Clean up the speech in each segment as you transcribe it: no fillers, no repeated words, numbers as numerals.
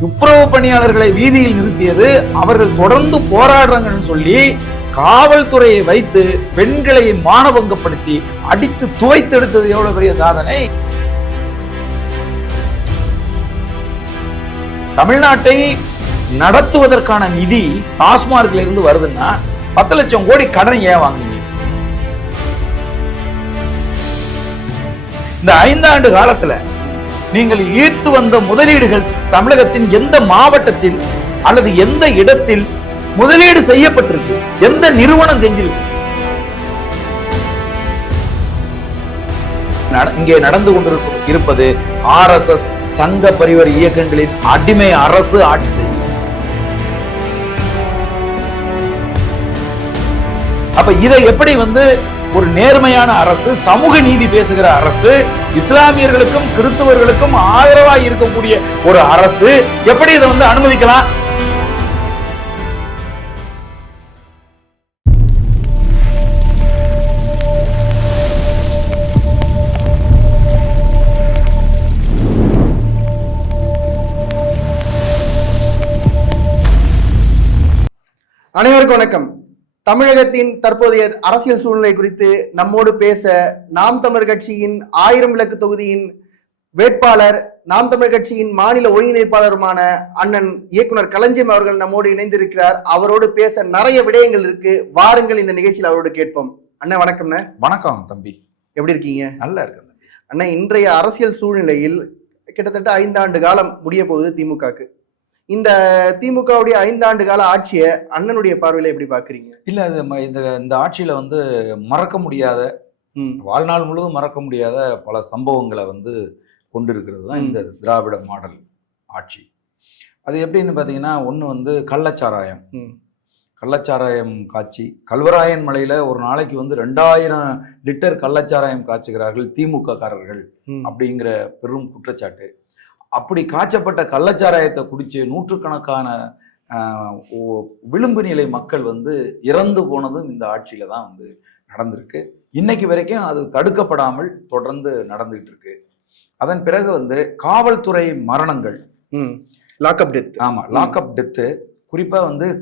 துப்புரவு பணியாளர்களை வீதியில் நிறுத்தியது, அவர்கள் தொடர்ந்து போராடுறாங்கன்னு சொல்லி காவல்துறையை வைத்து பெண்களை மானபங்கப்படுத்தி அடித்து துவைத்தெடுத்தது எவ்வளவு பெரிய சாதனை. தமிழ்நாட்டை நடத்துவதற்கான நிதி டாஸ்மார்க்ல இருந்து வருதுன்னா 10 லட்சம் கோடி கடன் ஏன் வாங்குனீங்க? இந்த 5 ஆண்டு காலத்துல நீங்கள் ஈர்த்து வந்த முதலீடுகள் தமிழகத்தின் எந்த மாவட்டத்தில் அல்லது எந்த இடத்தில் முதலீடு செய்யப்பட்டிருக்கு? எந்த நிறுவனம் செஞ்சிருக்கு? இங்கே நடந்து கொண்டிருப்பது RSS சங்க பரிவார இயக்கங்களின் அடிமை அரசு ஆட்சி செய்யும். அப்ப இதை எப்படி ஒரு நேர்மையான அரசு, சமூக நீதி பேசுகிற அரசு, இஸ்லாமியர்களுக்கும் கிறிஸ்தவர்களுக்கும் ஆதரவா இருக்கக்கூடிய ஒரு அரசு எப்படி இதை அனுமதிக்கலாம்? அனைவருக்கும் வணக்கம். தமிழகத்தின் தற்போதைய அரசியல் சூழ்நிலை குறித்து நம்மோடு பேச நாம் தமிழர் கட்சியின் 1000 விளக்கு தொகுதியின் வேட்பாளர், நாம் தமிழர் கட்சியின் மாநில ஒருங்கிணைப்பாளருமான அண்ணன் இயக்குனர் களஞ்சியம் அவர்கள் நம்மோடு இணைந்திருக்கிறார். அவரோடு பேச நிறைய விடயங்கள் இருக்கு. வாருங்கள் இந்த நிகழ்ச்சியில் அவரோடு கேட்போம். அண்ணன் வணக்கம்ண்ணே. வணக்கம் தம்பி, எப்படி இருக்கீங்க? நல்லா இருக்கேன் தம்பி. அண்ணா, இன்றைய அரசியல் சூழ்நிலையில் கிட்டத்தட்ட 5 ஆண்டு காலம் முடிய போகுது திமுகக்கு. இந்த திமுகவுடைய 5 ஆண்டு கால ஆட்சியை அண்ணனுடைய பார்வையில எப்படி பாக்குறீங்க? இல்ல, அது இந்த ஆட்சியில மறக்க முடியாத, வாழ்நாள் முழுவதும் மறக்க முடியாத பல சம்பவங்களை கொண்டிருக்கிறது தான் இந்த திராவிட மாடல் ஆட்சி. அது எப்படின்னு பார்த்தீங்கன்னா, ஒன்று கள்ளச்சாராயம். கள்ளச்சாராயம் காட்சி, கல்வராயன் மலையில ஒரு நாளைக்கு 2000 லிட்டர் கள்ளச்சாராயம் காய்ச்சுகிறார்கள் திமுக காரர்கள் அப்படிங்கிற பெரும் குற்றச்சாட்டு. அப்படி காய்ச்சப்பட்ட கள்ளச்சாராயத்தை குடிச்சு நூற்றுக்கணக்கான விளிம்பு நிலை மக்கள் இறந்து போனதும் இந்த ஆட்சியில தான் நடந்திருக்கு. இன்னைக்கு வரைக்கும் அது தடுக்கப்படாமல் தொடர்ந்து நடந்துகிட்டு இருக்கு. அதன் பிறகு காவல்துறை மரணங்கள், லாக்அப் டெத். ஆமா, லாக்அப் டெத்து. குறிப்பா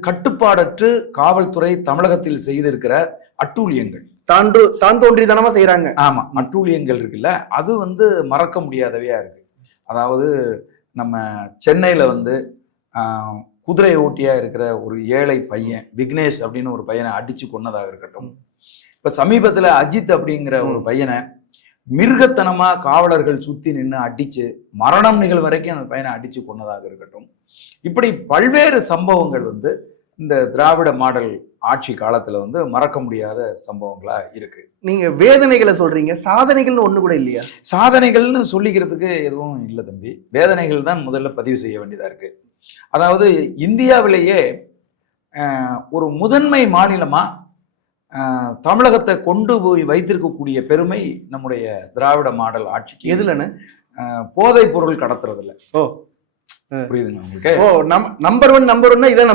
கட்டுப்பாடற்று காவல்துறை தமிழகத்தில் செய்திருக்கிற அட்டூழியங்கள், தான் தோன்றித்தனமா செய்யறாங்க. ஆமா, அட்டூழியங்கள் இருக்குல்ல, அது மறக்க முடியாதவையா இருக்கு. அதாவது நம்ம சென்னையில் குதிரை ஓட்டியா இருக்கிற ஒரு ஏழை பையன் விக்னேஷ் அப்படின்னு ஒரு பையனை அடிச்சு கொன்னதாக இருக்கட்டும். இப்ப சமீபத்துல அஜித் அப்படிங்கிற ஒரு பையனை மிருகத்தனமா காவலர்கள் சுத்தி நின்று அடிச்சு மரணம் நிகழ் வரைக்கும் அந்த பையனை அடிச்சு கொன்னதாக இருக்கட்டும். இப்படி பல்வேறு சம்பவங்கள் இந்த திராவிட மாடல் ஆட்சி காலத்துல மறக்க முடியாத சம்பவங்களா இருக்கு. நீங்க வேதனைகளை சொல்றீங்க, சாதனைகள்னு ஒண்ணு கூட இல்லையா? சாதனைகள்னு சொல்லிக்கிறதுக்கு எதுவும் இல்லை தம்பி. வேதனைகள் தான் முதல்ல பதிவு செய்ய வேண்டியதா இருக்கு. அதாவது இந்தியாவிலேயே ஒரு முதன்மை மாநிலமா தமிழகத்தை கொண்டு போய் வைத்திருக்கக்கூடிய பெருமை நம்முடைய திராவிட மாடல் ஆட்சிக்கு. எதுலன்னு? போதைப் பொருள் கடத்துறதுல. புரியுதுங்க உங்களுக்கு? நம்பர் ஒன் இதான்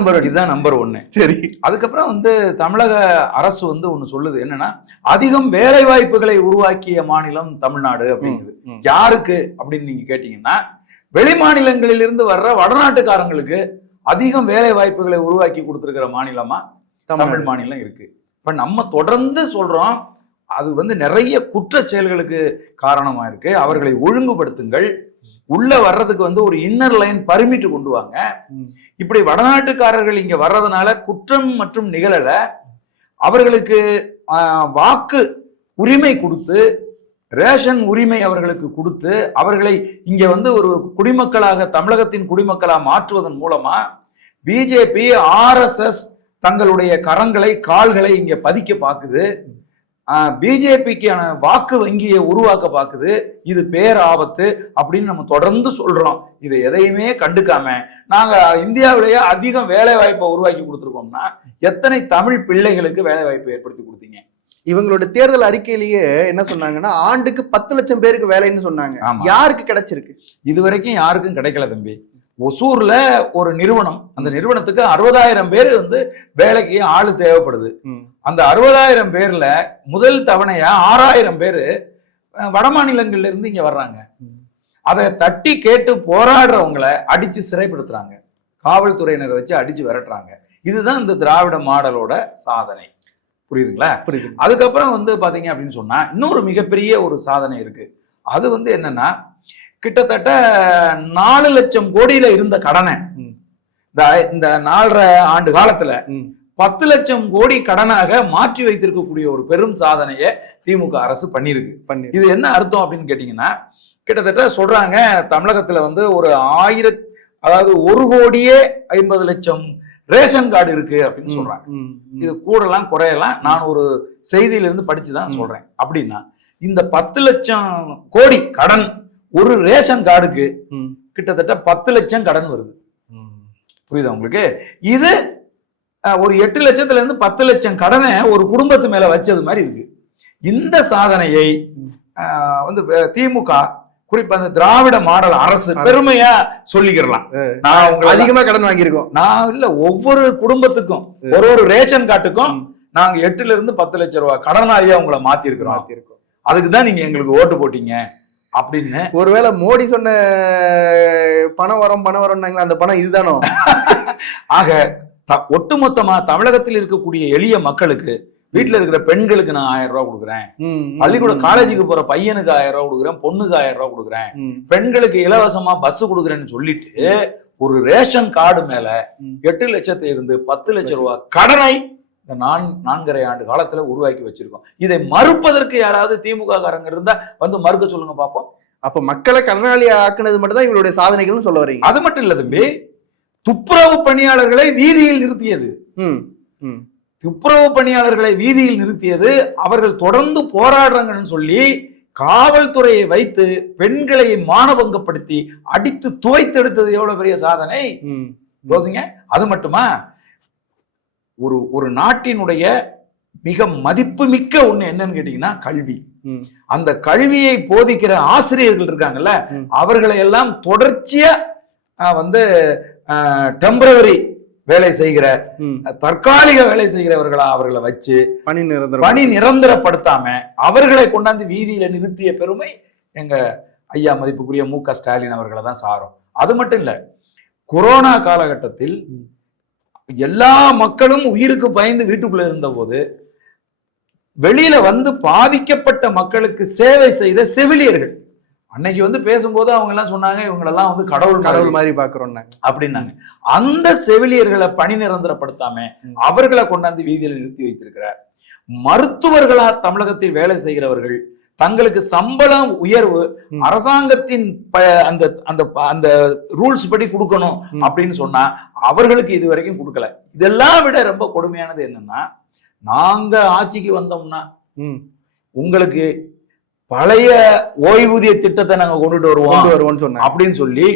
நம்பர் 1. சரி. அதுக்கப்புறம் தமிழக அரசு ஒண்ணு சொல்லுது, என்னன்னா அதிகம் வேலை வாய்ப்புகளை உருவாக்கிய மாநிலம் தமிழ்நாடு அப்படிங்குது. யாருக்கு அப்படின்னு நீங்க கேட்டீங்கன்னா, வெளி மாநிலங்களிலிருந்து வர்ற வடநாட்டுக்காரங்களுக்கு அதிகம் வேலை வாய்ப்புகளை உருவாக்கி கொடுத்திருக்கிற மாநிலமா தமிழ் மாநிலம் இருக்கு. இப்ப நம்ம தொடர்ந்து சொல்றோம், அது நிறைய குற்ற செயல்களுக்கு காரணமா இருக்கு. அவர்களை ஒழுங்குபடுத்துங்கள், உள்ள வர்றதுக்கு ஒரு இன்னர் லைன் பர்மிட் கொண்டு வாங்க. இப்படி வடநாட்டுக்காரர்கள் இங்க வர்றதுனால குற்றம் மற்றும் நிகழல, அவர்களுக்கு வாக்கு உரிமை கொடுத்து, ரேஷன் உரிமை அவர்களுக்கு கொடுத்து, அவர்களை இங்க ஒரு குடிமக்களாக, தமிழகத்தின் குடிமக்களா மாற்றுவதன் மூலமா பிஜேபி RSS தங்களுடைய கரங்களை கால்களை இங்க பதிக்க பாக்குது. பிஜேபிக்கான வாக்கு வங்கியை உருவாக்க பாக்குது. இது பேராபத்து அப்படின்னு நம்ம தொடர்ந்து சொல்றோம். இதை எதையுமே கண்டுக்காம நாங்க இந்தியாவிலேயே அதிகம் வேலை வாய்ப்பை உருவாக்கி கொடுத்துருக்கோம்னா எத்தனை தமிழ் பிள்ளைகளுக்கு வேலை வாய்ப்பை ஏற்படுத்தி கொடுத்தீங்க? இவங்களோட தேர்தல் அறிக்கையிலேயே என்ன சொன்னாங்கன்னா, ஆண்டுக்கு 10 லட்சம் பேருக்கு வேலைன்னு சொன்னாங்க. யாருக்கு கிடைச்சிருக்கு? இதுவரைக்கும் யாருக்கும் கிடைக்கல தம்பி. ஒசூர்ல ஒரு நிறுவனம், அந்த நிறுவனத்துக்கு 60,000 பேர் வேலைக்கு ஆளு தேவைப்படுது. அந்த 60,000 பேர்ல முதல் தவணையா 6,000 பேரு வட மாநிலங்கள்ல இருந்து இங்க வர்றாங்க. அதை தட்டி கேட்டு போராடுறவங்களை அடிச்சு சிறைப்படுத்துறாங்க, காவல்துறையினரை வச்சு அடிச்சு விரட்டுறாங்க. இதுதான் இந்த திராவிட மாடலோட சாதனை. புரியுதுங்களா? புரியுது. அதுக்கப்புறம் வந்து பாத்தீங்க அப்படின்னு சொன்னா இன்னொரு மிகப்பெரிய ஒரு சாதனை இருக்கு. அது வந்து என்னன்னா, கிட்டத்தட்ட 4 லட்சம் கோடியில இருந்த கடனை இந்த 4.5 ஆண்டு காலத்துல 10 லட்சம் கோடி கடனாக மாற்றி வைத்திருக்கக்கூடிய ஒரு பெரும் சாதனையை திமுக அரசு பண்ணியிருக்கு. இது என்ன அர்த்தம் அப்படின்னு கேட்டீங்கன்னா, கிட்டத்தட்ட சொல்றாங்க தமிழகத்துல வந்து ஒரு 1,50,00,000 ரேஷன் கார்டு இருக்கு அப்படின்னு சொல்றாங்க. இது கூடலாம் குறையலாம், நான் ஒரு செய்தியில இருந்து படிச்சுதான் சொல்றேன். அப்படின்னா இந்த 10 லட்சம் கோடி கடன் ஒரு ரேஷன் கார்டுக்கு கிட்டத்தட்ட 10 லட்சம் கடன் வருது. புரியுதா உங்களுக்கு? இது ஒரு 8 லட்சத்துல இருந்து 10 லட்சம் கடனை ஒரு குடும்பத்து மேல வச்சது மாதிரி இருக்கு. இந்த சாதனையை வந்து திமுக, குறிப்பா அந்த திராவிட மாடல் அரசு பெருமையா சொல்லிக்கிறலாம். நான் அதிகமா கடன் வாங்கியிருக்கோம். நான் இல்ல, ஒவ்வொரு குடும்பத்துக்கும் ஒரு ரேஷன் கார்டுக்கும் நாங்க 8 இருந்து 10 லட்சம் ரூபாய் கடனாளியா உங்களை மாத்தி இருக்கிறோம். அதுக்குதான் நீங்க எங்களுக்கு ஓட்டு போட்டீங்க அப்படின்னு. ஒருவேளை மோடி சொன்ன பணம் வரும் அந்த பணம் இதுதானோ? ஆக ஒட்டுமொத்தமா தமிழகத்தில் இருக்கக்கூடிய எளிய மக்களுக்கு, வீட்டுல இருக்கிற பெண்களுக்கு நான் 1000 ரூபாய் கொடுக்குறேன், பள்ளிக்கூட காலேஜுக்கு போற பையனுக்கு 1000 ரூபாய் கொடுக்குறேன், பொண்ணுக்கு 1000 ரூபாய் கொடுக்குறேன், பெண்களுக்கு இலவசமா பஸ் கொடுக்குறேன்னு சொல்லிட்டு ஒரு ரேஷன் கார்டு மேல 8 லட்சத்துல இருந்து 10 லட்சம் ரூபாய் கடனை இந்த 4.5 ஆண்டு காலத்துல உருவாக்கி வச்சிருக்கோம். இதை மறுப்பதற்கு யாராவது திமுக காரங்க இருந்தா வந்து மறுக்க சொல்லுங்க பாப்போம். அப்ப மக்களை கடனாளி ஆக்குனது மட்டும் தான் இவங்களுடைய சாதனைகள்னு சொல்ல வரீங்க? அது மட்டும் இல்ல தம்பி, துப்புரவு பணியாளர்களை வீதியில் நிறுத்தியது, துப்புரவு பணியாளர்களை வீதியில் நிறுத்தியது, அவர்கள் தொடர்ந்து போராடுறாங்கன்னு சொல்லி காவல்துறையை வைத்து பெண்களை மானபங்கப்படுத்தி அடித்து துவைத்தெடுத்தது எவ்வளவு பெரிய சாதனை யோசிங்க. அது மட்டுமா, ஒரு நாட்டினுடைய மிக மதிப்புமிக்க ஒண்ணு என்னன்னு கேட்டீங்கன்னா கல்வி. அந்த கல்வியை போதிக்கிற ஆசிரியர்கள் இருக்காங்கல்ல, அவர்களை எல்லாம் தொடர்ச்சியா வந்து டெம்பரவரி வேலை செய்கிற, தற்காலிக வேலை செய்கிறவர்களா அவர்களை வச்சு பணி நிரந்தரப்படுத்தாம அவர்களை கொண்டாந்து வீதியில நிறுத்திய பெருமை எங்க ஐயா மதிப்புக்குரிய மு.க. ஸ்டாலின் அவர்களை தான் சாரும். அது மட்டும் இல்ல, கொரோனா காலகட்டத்தில் எல்லா மக்களும் உயிருக்கு பயந்து வீட்டுக்குள்ள இருந்த போது வெளியில வந்து பாதிக்கப்பட்ட மக்களுக்கு சேவை செய்த செவிலியர்கள் அன்னைக்கு வந்து பேசும்போது அவங்க எல்லாம் சொன்னாங்க, இவங்களெல்லாம் வந்து கடவுள் மாதிரி பாக்குறோம் அப்படின்னாங்க. அந்த செவிலியர்களை பணி நிரந்தரப்படுத்தாம அவர்களை கொண்டாந்து வீதியில நிறுத்தி வைத்திருக்கிறார். மருத்துவர்களா தமிழகத்தில் வேலை செய்கிறவர்கள் தங்களுக்கு சம்பளம் உயர்வு அரசாங்கத்தின் அந்த அந்த அந்த ரூல்ஸ் படி கொடுக்கணும் அப்படின்னு சொன்னா அவர்களுக்கு இது வரைக்கும் கொடுக்கல. இதெல்லாம் விட ரொம்ப கொடுமையானது என்னன்னா, நாங்க ஆட்சிக்கு வந்தோம்னா உங்களுக்கு பழைய ஓய்வூதிய திட்டத்தை நாங்க கொண்டுட்டு வருவோம் சொன்ன அப்படின்னு சொல்லி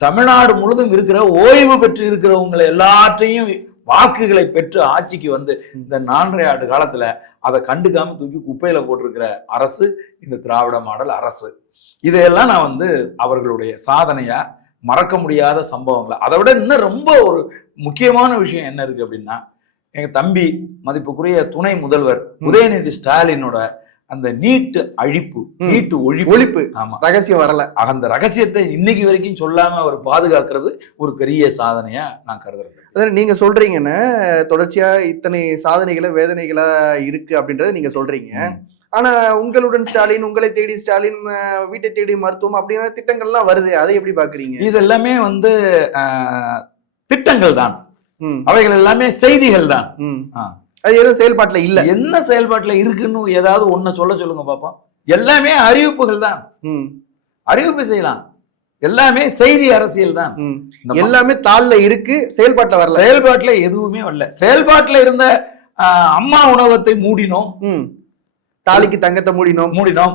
தமிழ்நாடு முழுதும் இருக்கிற ஓய்வு பெற்று இருக்கிறவங்களை எல்லாற்றையும் வாக்குகளை பெற்று ஆட்சிக்கு வந்து இந்த 4.5 ஆண்டு காலத்துல அதை கண்டுக்காம தூக்கி குப்பையில போட்டிருக்கிற அரசு இந்த திராவிட மாடல் அரசு. இதையெல்லாம் நான் வந்து அவர்களுடைய சாதனையா மறக்க முடியாத சம்பவங்களை. அதை விட இன்னும் ரொம்ப ஒரு முக்கியமான விஷயம் என்ன இருக்கு அப்படின்னா, எங்க தம்பி மதிப்புக்குரிய துணை முதல்வர் உதயநிதி ஸ்டாலினோட அந்த நீட்டு அழிப்பு, நீட்டு ஒழிப்பு, ஆமா, ரகசியம் வரல. அந்த ரகசியத்தை இன்னைக்கு வரைக்கும் சொல்லாம அவர் பாதுகாக்கிறது ஒரு பெரிய சாதனையா நான் கருதுறேன். அதாவது நீங்க சொல்றீங்கன்னா தொடர்ச்சியா இத்தனை சாதனைகளை வேதனைகளா இருக்கு அப்படின்றத நீங்க சொல்றீங்க. ஆனா உங்களுடன் ஸ்டாலின், உங்களை தேடி ஸ்டாலின், வீட்டை தேடி மருத்துவம் அப்படிங்கிற திட்டங்கள்லாம் வருது, அதை எப்படி பாக்குறீங்க? இது எல்லாமே வந்து திட்டங்கள் தான், அவைகள் எல்லாமே செய்திகள் தான். அது எதுவும் செயல்பாட்டுல இல்ல. என்ன செயல்பாட்டுல இருக்குன்னு ஏதாவது ஒண்ணு சொல்லுங்க பாப்போம். எல்லாமே அறிவிப்புகள் தான், அறிவிப்பு செய்யலாம், எல்லாமே செய்தி அரசியல் தான், எல்லாமே தாள்ல இருக்கு, செயல்பாட்டுல வரல. செயல்பாட்டுல எதுவுமே வரல. செயல்பாட்டுல இருந்த அம்மா உணவகத்தை மூடினோம், தாலிக்கு தங்கத்தை மூடினோம்.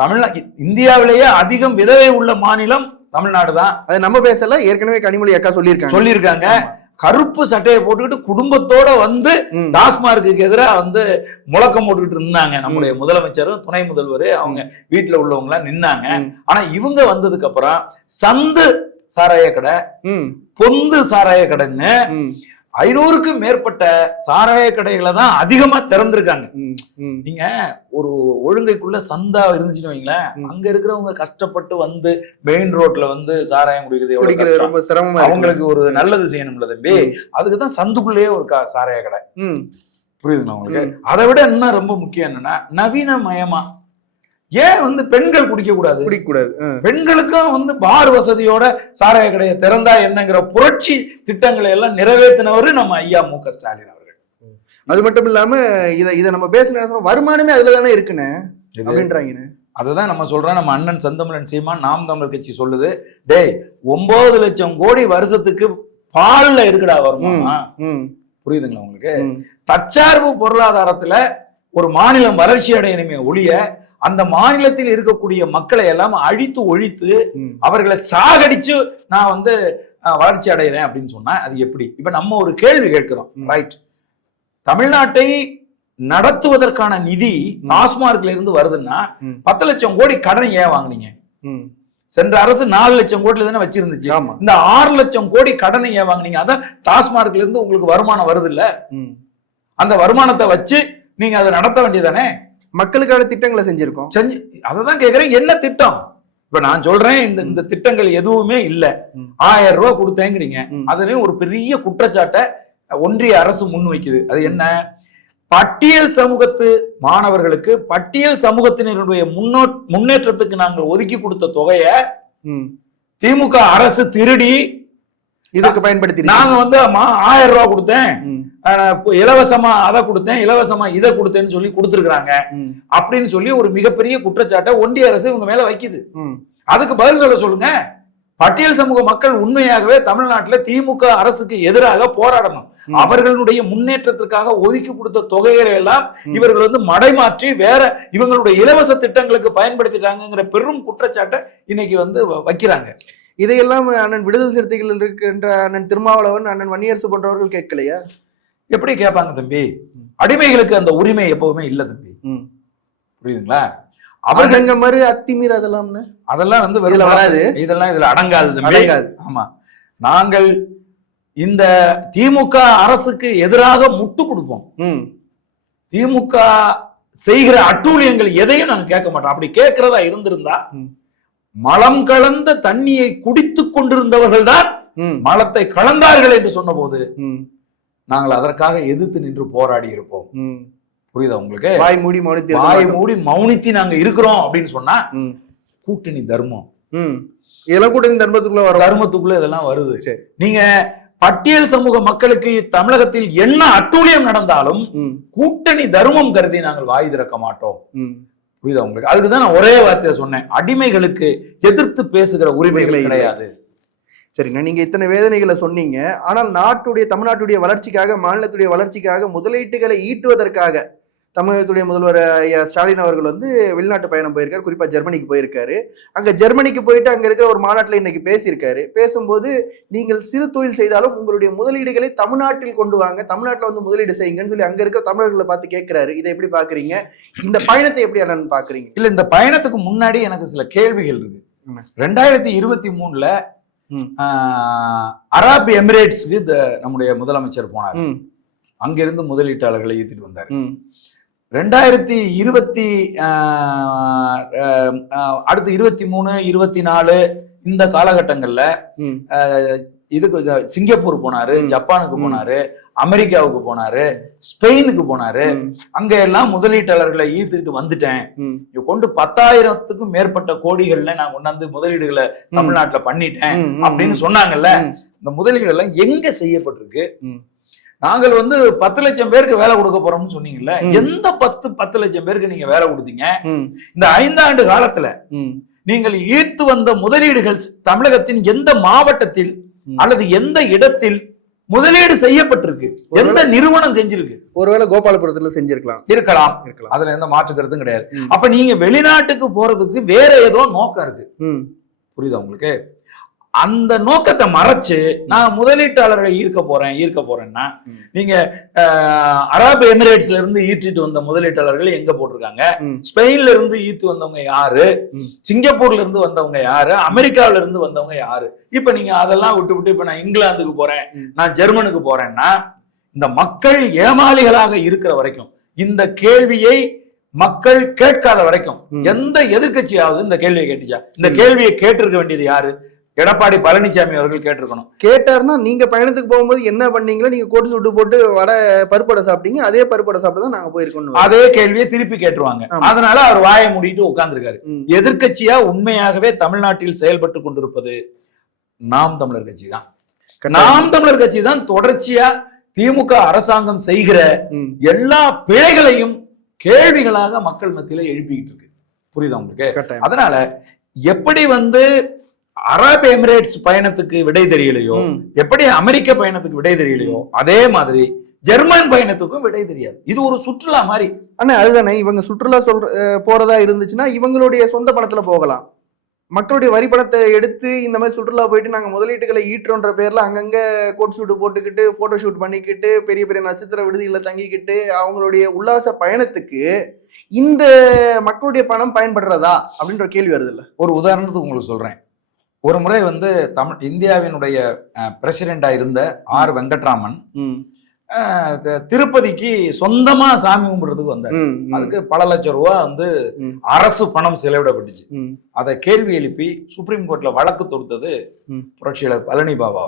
தமிழ்நாடு இந்தியாவிலேயே அதிகம் விதவை உள்ள மாநிலம் தமிழ்நாடு தான். அது நம்ம பேசல, ஏற்கனவே கனிமொழி அக்கா சொல்லியிருக்காங்க. கருப்பு சட்டையை போட்டுக்கிட்டு குடும்பத்தோட வந்து டாஸ்மார்க்கு எதிராக வந்து முழக்கம் போட்டுக்கிட்டு இருந்தாங்க நம்முடைய முதலமைச்சரும் துணை முதல்வர், அவங்க வீட்டுல உள்ளவங்க எல்லாம் நின்னாங்க. ஆனா இவங்க வந்ததுக்கு அப்புறம் சந்து சாராய கடை, பொந்து சாராய கடைன்னு 500க்கும் மேற்பட்ட சாராய கடைகளை தான் அதிகமா திறந்திருக்காங்க. நீங்க ஒரு ஒழுங்கைக்குள்ள சந்தா இருந்துச்சுன்னு வைங்களேன், அங்க இருக்கிறவங்க கஷ்டப்பட்டு வந்து மெயின் ரோட்ல வந்து சாராயம் குடிக்கிறது ரொம்ப சிரமமா, அவங்களுக்கு ஒரு நல்லது செய்யணும்ல தம்பி. அதுக்குதான் சந்துக்குள்ளேயே ஒரு சாராய கடை. புரியுதுங்களா உங்களுக்கு? அதை விட இன்னும் ரொம்ப முக்கியம் என்னன்னா, நவீனமயமா ஏன் வந்து பெண்கள் குடிக்கக்கூடாது? பெண்களுக்கும் வந்து பார் வசதியோட சாராய கடையை திறந்தா என்னங்கிற புரட்சி திட்டங்களை எல்லாம் நிறைவேற்றினவரு நம்ம ஐயா மு.க. ஸ்டாலின் அவர்கள். அது மட்டும் இல்லாம இதை நம்ம பேசுன வருமானமே அதுல தானே இருக்குன்னு அப்படின்றாங்க. அதுதான் நம்ம சொல்றோம். நம்ம அண்ணன் செந்தமிழன் சீமான் நாம் தமிழர் கட்சி சொல்லுது, டேய் 9 லட்சம் கோடி வருஷத்துக்கு பால்ல இருக்குடா வருமானம். புரியுதுங்களா உங்களுக்கு? தற்சார்பு பொருளாதாரத்துல ஒரு மாநிலம் வளர்ச்சி அடையணுமே ஒழிய அந்த மாநிலத்தில் இருக்கக்கூடிய மக்களை எல்லாம் அழித்து ஒழித்து அவர்களை சாகடிச்சு நான் வந்து வளர்ச்சி அடைகிறேன் அப்படின்னு சொன்னா அது எப்படி? இப்ப நம்ம ஒரு கேள்வி கேட்கிறோம், ரைட்? தமிழ்நாட்டை நடத்துவதற்கான நிதி டாஸ்மார்க்ல இருந்து வருதுன்னா 10 லட்சம் கோடி கடன் ஏன் வாங்குனீங்க? சென்ற அரசு 4 லட்சம் கோடில தானே வச்சிருந்துச்சு. இந்த 6 லட்சம் கோடி கடனை ஏன் வாங்குனீங்க? அதான் டாஸ்மார்க்ல இருந்து உங்களுக்கு வருமானம் வருது இல்ல, அந்த வருமானத்தை வச்சு நீங்க அதை நடத்த வேண்டியதானே. மக்களுக்கான திட்டங்களை செஞ்சிருக்கோம். அததான் கேக்குறேன், என்ன திட்டம்? இப்ப நான் சொல்றேன், இந்த திட்டங்கள் எதுவுமே இல்ல. 1000 ரூபாய் கொடுத்தேங்கிறீங்க. அதுலயும் ஒரு பெரிய குற்றச்சாட்டை ஒன்றிய அரசு முன் வைக்குது. அது என்ன? பட்டியல் சமூகத்து மாணவர்களுக்கு, பட்டியல் சமூகத்தினருடைய முன்னேற்றத்துக்கு நாங்கள் ஒதுக்கி கொடுத்த தொகையை திமுக அரசு திருடி இதற்கு பயன்படுத்தி நாங்க வந்து 1000 ரூபாய் கொடுத்தேன், இலவசமா அதை கொடுத்தேன், இலவசமா இதை கொடுத்தேன்னு சொல்லி கொடுத்துருக்காங்க அப்படின்னு சொல்லி ஒரு மிகப்பெரிய குற்றச்சாட்டை ஒன்றிய அரசு இவங்க மேல வைக்குது. அதுக்கு பதில் சொல்ல சொல்லுங்க. பட்டியல் சமூக மக்கள் உண்மையாகவே தமிழ்நாட்டில் திமுக அரசுக்கு எதிராக போராடணும். அவர்களுடைய முன்னேற்றத்திற்காக ஒதுக்கி கொடுத்த தொகைகளை எல்லாம் இவர்கள் வந்து மடைமாற்றி வேற இவங்களுடைய இலவச திட்டங்களுக்கு பயன்படுத்திட்டாங்கிற பெரும் குற்றச்சாட்டை இன்னைக்கு வந்து வைக்கிறாங்க. இதையெல்லாம் அண்ணன் விடுதலை சிறுத்தைகள் இருக்கின்ற அண்ணன் திருமாவளவன், அண்ணன் வன்னியரசு போன்றவர்கள் கேட்கலையா? எப்படி கேட்பாங்க தம்பி? அடிமைகளுக்கு அந்த உரிமை எப்பவுமே இல்ல தம்பி. புரியுதுங்களா? அவர்கள் மாதிரி அத்திமீற அதெல்லாம் வந்து வராது, இதெல்லாம் இதுல அடங்காது தம்பி. ஆமா, நாங்கள் இந்த திமுக அரசுக்கு எதிராக முட்டு கொடுப்போம். திமுக செய்கிற அட்டூழியங்கள் எதையும் நாங்க கேட்க மாட்டோம். அப்படி கேட்கிறதா இருந்திருந்தா மலம் கலந்த தண்ணியை குடித்து கொண்டிருந்தவர்கள் தான் மலத்தை கலந்தார்கள் என்று சொன்ன போது நாங்கள் அதற்காக எதிர்த்து நின்று போராடி இருப்போம். புரியுதா உங்களுக்கு? வாய் மூடி மௌனித்தி நாங்க இருக்கிறோம் அப்படின்னு சொன்னா கூட்டணி தர்மம், இதெல்லாம் கூட்டணி தர்மத்துக்குள்ள இதெல்லாம் வருது. நீங்க பட்டியல் சமூக மக்களுக்கு தமிழகத்தில் என்ன அட்டூழியம் நடந்தாலும் கூட்டணி தர்மம் கருதி நாங்கள் வாய் திறக்க மாட்டோம். புரியுதா உங்களுக்கு? அதுக்குதான் நான் ஒரே வார்த்தையை சொன்னேன், அடிமைகளுக்கு எதிர்த்து பேசுகிற உரிமைகள் கிடையாது. சரிண்ணா, நீங்க இத்தனை வேதனைகளை சொன்னீங்க. ஆனால் தமிழ்நாட்டுடைய வளர்ச்சிக்காக, மாநிலத்துடைய வளர்ச்சிக்காக, முதலீட்டுகளை ஈட்டுவதற்காக தமிழகத்துடைய முதல்வர் ஐயா ஸ்டாலின் அவர்கள் வந்து வெளிநாட்டு பயணம் போயிருக்காரு. குறிப்பா ஜெர்மனிக்கு போயிருக்காரு. அங்க ஜெர்மனிக்கு போயிட்டு அங்க இருக்கிற ஒரு மாநாட்டில் இன்னைக்கு பேசியிருக்காரு. பேசும்போது நீங்கள் சிறு தொழில் செய்தாலும் உங்களுடைய முதலீடுகளை தமிழ்நாட்டில் கொண்டு வாங்க, தமிழ்நாட்டில் வந்து முதலீடு செய்யுங்கன்னு சொல்லி அங்க இருக்கிற தமிழர்களை பார்த்து கேட்கிறாரு. இதை எப்படி பாக்குறீங்க? இந்த பயணத்தை எப்படி என்னன்னு பாக்குறீங்க? இல்ல, இந்த பயணத்துக்கு முன்னாடி எனக்கு சில கேள்விகள் இருக்கு. 2023ல அரபு எமிரேட்ஸ்க்கு நம்முடைய முதலமைச்சர் போனார். அங்கிருந்து முதலீட்டாளர்களை ஈர்த்துட்டு வந்தார். 2023 அடுத்து 23, 24 இந்த காலகட்டங்கள்ல இதுக்கு சிங்கப்பூர் போனாரு, ஜப்பானுக்கு போனாரு, அமெரிக்காவுக்கு போனாரு, ஸ்பெயினுக்கு போனாரு. அங்க எல்லாம் முதலீட்டாளர்களை ஈர்த்துக்கிட்டு வந்துட்டேன், கொண்டு 10,000க்கும் மேற்பட்ட கோடிகள்ல நான் கொண்டாந்து முதலீடுகளை தமிழ்நாட்டுல பண்ணிட்டேன் அப்படின்னு சொன்னாங்கல்ல. இந்த முதலீடு எல்லாம் எங்க செய்யப்பட்டிருக்கு? நாங்கள் வந்து 10 லட்சம் பேருக்கு வேலை கொடுக்க போறோம்னு சொன்னீங்கல்ல, எந்த 10 லட்சம் பேருக்கு நீங்க வேலை கொடுத்தீங்க? இந்த 5 ஆண்டு காலத்துல நீங்கள் ஈர்த்து வந்த முதலீடுகள் தமிழகத்தின் எந்த மாவட்டத்தில் அல்லது எந்த இடத்தில் முதலீடு செய்யப்பட்டிருக்கு? எந்த நிறுவனம் செஞ்சிருக்கு? ஒருவேளை கோபாலபுரத்துல செஞ்சிருக்கலாம், இருக்கலாம், அதுல எந்த மாற்று கருத்தும் கிடையாது. அப்ப நீங்க வெளிநாட்டுக்கு போறதுக்கு வேற ஏதோ நோக்கம் இருக்கு. புரியுதா உங்களுக்கு? அந்த நோக்கத்தை மறைச்சு நான் முதலீட்டாளர்களை ஈர்க்க போறேன்னா நீங்க அரபு எமிரேட்ஸ்ல இருந்து ஈர்த்திட்டு வந்த முதலீட்டாளர்கள் எங்க போட்டிருக்காங்க? ஸ்பெயின்ல இருந்து ஈர்த்து வந்தவங்க யாரு? சிங்கப்பூர்ல இருந்து வந்தவங்க யாரு? அமெரிக்காவில இருந்து வந்தவங்க யாரு? இப்ப நீங்க அதெல்லாம் விட்டு இப்ப நான் இங்கிலாந்துக்கு போறேன், நான் ஜெர்மனுக்கு போறேன்னா இந்த மக்கள் ஏமாளிகளாக இருக்கிற வரைக்கும், இந்த கேள்வியை மக்கள் கேட்காத வரைக்கும் எந்த எதிர்கட்சியாவது இந்த கேள்வியை கேட்டுச்சா? இந்த கேள்வியை கேட்டிருக்க வேண்டியது யாரு? எடப்பாடி பழனிசாமி அவர்கள் கேட்டிருக்கணும். கேட்டாருன்னா நீங்க பயணத்துக்கு போகும்போது என்ன பண்ணீங்களோ, நீங்க கோட்டு சுட்டு போட்டு பருப்படை சாப்பிட்டீங்க, அதே பருப்படை சாப்பிட்டு தான் நாங்க போயிருக்கோம். அதே கேள்வியை திருப்பி கேட்டுருவாங்க. அதனால அவர் வாயை மூடிட்டு உட்கார்ந்துருக்காரு. எதிர்கட்சியா உண்மையாகவே தமிழ்நாட்டில் செயல்பட்டு கொண்டிருப்பது நாம் தமிழர் கட்சி தான். நாம் தமிழர் கட்சி தான் தொடர்ச்சியா திமுக அரசாங்கம் செய்கிற எல்லா பிழைகளையும் கேள்விகளாக மக்கள் மத்தியில எழுப்பிக்கிட்டு இருக்கு. புரியுதா உங்களுக்கு? அதனால எப்படி அரபு எமிரேட்ஸ் பயணத்துக்கு விடை தெரியலையோ, எப்படி அமெரிக்க பயணத்துக்கு விடை தெரியலையோ, அதே மாதிரி ஜெர்மன் பயணத்துக்கும் விடை தெரியாது. இது ஒரு சுற்றுலா மாதிரி. ஆனா அதுதானே, இவங்க சுற்றுலா போறதா இருந்துச்சுன்னா இவங்களுடைய சொந்த பணத்துல போகலாம். மக்களுடைய வரி பணத்தை எடுத்து இந்த மாதிரி சுற்றுலா போயிட்டு நாங்க முதலீட்டுகளை ஈட்டுறோன்ற பேர்ல அங்கங்க கோட் ஷூட் போட்டுக்கிட்டு போட்டோ ஷூட் பண்ணிக்கிட்டு பெரிய பெரிய நட்சத்திர விடுதிகளை தங்கிக்கிட்டு அவங்களுடைய உல்லாச பயணத்துக்கு இந்த மக்களுடைய பணம் பயன்படுறதா அப்படின்ற கேள்வி வருது இல்ல. ஒரு உதாரணத்துக்கு உங்களுக்கு சொல்றேன். ஒரு முறை இந்தியாவினுடைய பிரசிடென்டா இருந்த ஆர் வெங்கட்ராமன் திருப்பதிக்கு சொந்தமா சாமி கும்பிடுறதுக்கு வந்தார். அதுக்கு பல லட்சம் ரூபாய் அரசு பணம் செலவிடப்பட்டுச்சு. அதை கேள்வி எழுப்பி சுப்ரீம் கோர்ட்ல வழக்கு தொடுத்தது புரட்சியாளர் பழனி பாபா.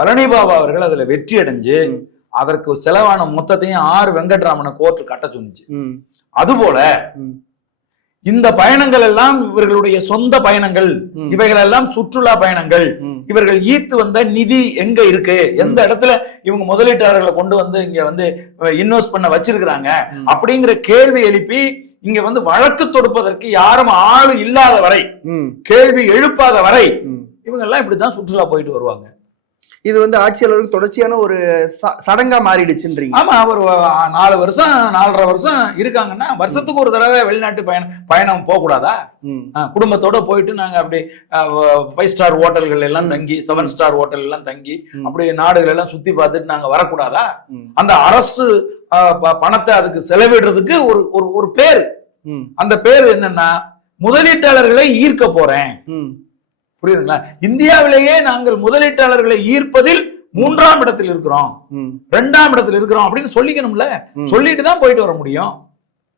பழனி பாபா அவர்கள் அதுல வெற்றி அடைஞ்சு அதற்கு செலவான மொத்தத்தையும் ஆர் வெங்கட்ராமனை கோர்ட்டு கட்ட சொன்னிச்சு. அதுபோல இந்த பயணங்கள் எல்லாம் இவர்களுடைய சொந்த பயணங்கள், இவைகள் எல்லாம் சுற்றுலா பயணங்கள். இவர்கள் ஈர்த்து வந்த நிதி எங்க இருக்கு, எந்த இடத்துல இவங்க முதலீட்டாளர்களை கொண்டு இங்க இன்வெஸ்ட் பண்ண வச்சிருக்கிறாங்க அப்படிங்கிற கேள்வி எழுப்பி இங்க வழக்கு தொடுப்பதற்கு யாரும் ஆளு இல்லாத வரை, கேள்வி எழுப்பாத வரை இவங்க எல்லாம் இப்படித்தான் சுற்றுலா போயிட்டு வருவாங்க. இது ஆட்சியாளருக்கு தொடர்ச்சியான ஒரு சடங்கா மாறிடுச்சுன்றீங்க. ஆமா, ஒரு 4 வருஷம் 4.5 வருஷம் இருக்காங்கன்னா வருஷத்துக்கு ஒரு தடவை வெளிநாட்டு பயணம் போக கூடாதா? குடும்பத்தோட போயிட்டு நாங்க அப்படி 5 ஸ்டார் ஹோட்டல்கள் எல்லாம் தங்கி, 7 ஸ்டார் ஹோட்டல் எல்லாம் தங்கி அப்படி நாடுகள் எல்லாம் சுத்தி பார்த்துட்டு நாங்க வரக்கூடாதா? அந்த அரசு பணத்தை அதுக்கு செலவிடுறதுக்கு ஒரு பேரு. அந்த பேரு என்னன்னா முதலீட்டாளர்களை ஈர்க்க போறேன். புரியுதுங்களா? இந்தியாவிலேயே நாங்கள் முதலீட்டாளர்களை ஈர்ப்பதில் 3ஆம் இடத்தில் இருக்கிறோம், 2ஆம் இடத்தில் இருக்கிறோம் அப்படின்னு சொல்லிக்கணும்ல. சொல்லிட்டு தான் போயிட்டு வர முடியும்.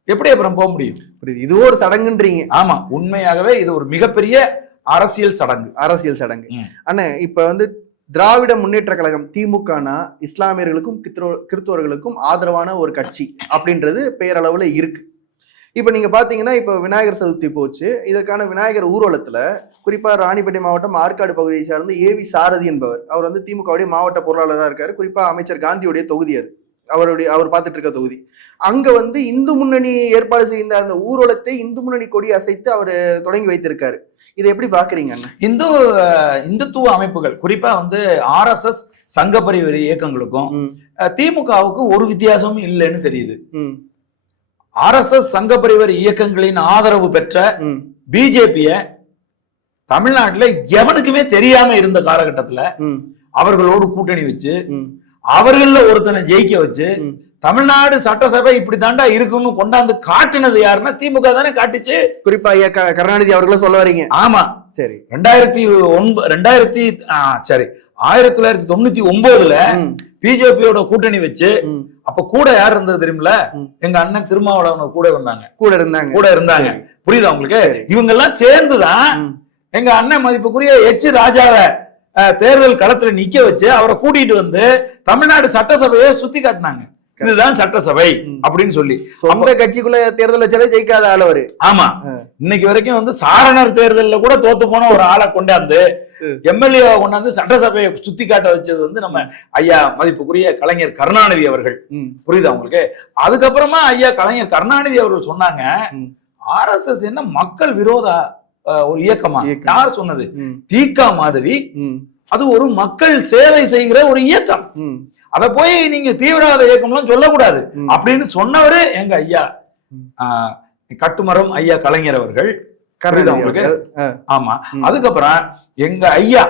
எப்படி அப்புறம் போக முடியும்? புரியுது. இது ஒரு சடங்குன்றீங்க. ஆமா, உண்மையாகவே இது ஒரு மிகப்பெரிய அரசியல் சடங்கு. அண்ணா, இப்ப திராவிட முன்னேற்ற கழகம் திமுகனா இஸ்லாமியர்களுக்கும் கிறிஸ்தவர்களுக்கும் ஆதரவான ஒரு கட்சி அப்படின்றது பெயரளவுல இருக்கு. இப்ப நீங்க பாத்தீங்கன்னா, இப்ப விநாயகர் சதுர்த்தி போச்சு. இதற்கான விநாயகர் ஊர்வலத்துல குறிப்பா ராணிப்பேட்டை மாவட்டம் ஆற்காடு பகுதியை சார்ந்த ஏவி சாரதி என்பவர், அவர் திமுகவுடைய மாவட்ட பொருளாளராக இருக்காரு. குறிப்பா அமைச்சர் காந்தியுடைய தொகுதி அது, அவர் பார்த்துட்டு இருக்க தொகுதி. அங்க இந்து முன்னணி ஏற்பாடு செய்த அந்த ஊர்வலத்தை இந்து முன்னணி கொடி அசைத்து அவர் தொடங்கி வைத்திருக்காரு. இதை எப்படி பாக்குறீங்க? இந்துத்துவ அமைப்புகள் குறிப்பா RSS சங்க பரிவார இயக்கங்களுக்கும் திமுகவுக்கும் ஒரு வித்தியாசமும் இல்லைன்னு தெரியுது. RSS சங்க பரிவார இயக்கங்களின் ஆதரவு பெற்ற பிஜேபிய தமிழ்நாட்டுல எவனுக்குமே தெரியாம இருந்த காலகட்டத்துல அவர்களோடு கூட்டணி வச்சு அவர்கள ஒருத்தனை ஜெயிக்க வச்சு தமிழ்நாடு சட்டசபை இப்படி தாண்டா இருக்குன்னு கொண்டாந்து காட்டுனது யாருன்னா திமுக தானே காட்டுச்சு. குறிப்பா ஐயா கருணாநிதி அவர்களும் சொல்ல வரீங்க. ஆமா, சரி. 1999ல பிஜேபியோட கூட்டணி வச்சு அப்ப கூட யார் இருந்தது தெரியுமில? எங்க அண்ணன் திருமாவளவன் கூட இருந்தாங்க. புரியுதா உங்களுக்கு? இவங்க எல்லாம் சேர்ந்துதான் எங்க அண்ணன் மதிப்புக்குரிய எச் ராஜாவை தேர்தல் களத்துல நிக்க வச்சு அவரை கூட்டிட்டு தமிழ்நாடு சட்டசபையை சுத்தி காட்டினாங்க. இதுதான் சட்டசபை அப்படின்னு சொல்லி. சொந்த கட்சிக்குள்ள தேர்தல் வச்சாலே ஜெயிக்காத ஆள் அவரு. ஆமா, இன்னைக்கு வரைக்கும் சாரணர் தேர்தல்ல கூட தோத்து போன ஒரு ஆளை கொண்டாந்து எம்எல்ஏ கொண்டாந்து சட்டசபையை சுத்தி காட்ட வச்சது நம்ம ஐயா மதிப்புக்குரிய கலைஞர் கருணாநிதி அவர்கள். புரியுதா உங்களுக்கு? அதுக்கப்புறமா ஐயா கலைஞர் கருணாநிதி அவர்கள் சொன்னாங்க, RSS என்ன மக்கள் விரோத ஒரு இயக்கமா? யார் சொன்னது? தீகா மாதிரி அது ஒரு மக்கள் சேவை செய்கிற ஒரு இயக்கம். அத போய் நீங்க தீவிரவாத இயக்கம்லாம் சொல்லக்கூடாது அப்படின்னு சொன்னவரு எங்க ஐயா கட்டுமரம் ஐயா கலைஞர் அவர்கள். உங்களுக்கு. ஆமா. அதுக்கப்புறம் எங்க ஐயா